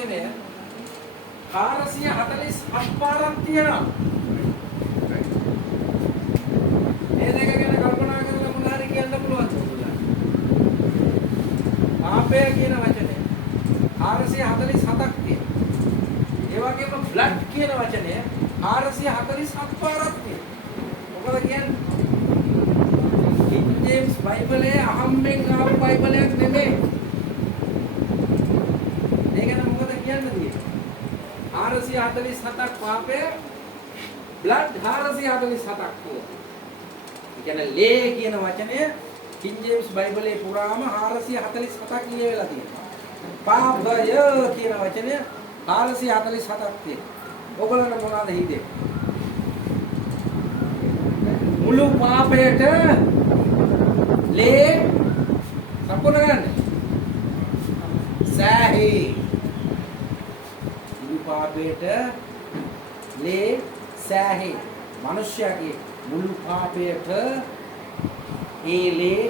වචනය 447 පාරක් තියෙනවා. මේ දෙක ගැන කල්පනා කරලා මොනවා හරි කියන්න පුළුවන්ද ඔයගොල්ලන්ට? පාපය කියන වචනය 447ක් තියෙනවා. ඒ වගේම බ්ලඩ් කියන වචනය 447 පාරක් තියෙනවා. මොකද කියන්නේ? කිං ජේම්ස් බයිබලයේ අහම්බෙන් ආපු බයිබලයක් නෙමෙයි. ඒක නම් මොකද කියන්නේ? 447ක් පාපය බ්ලඩ් 447ක් තියෙනවා. ඒ කියන්නේ ලේ කියන වචනය කිං ජේම්ස් බයිබලයේ පුරාම 447ක් ලියවිලා තියෙනවා. පාපය කියන වචනය 447ක් තියෙනවා. ඔයගොල්ලන්ට මොනවද හිතේ? මුළු පාපයට ලේ සම්පූර්ණ ගන්න. සෑහේ. මුළු පාපයට ලේ සෑහේ. මිනිස්යාගේ මුළු පාපයට ඒ ලේ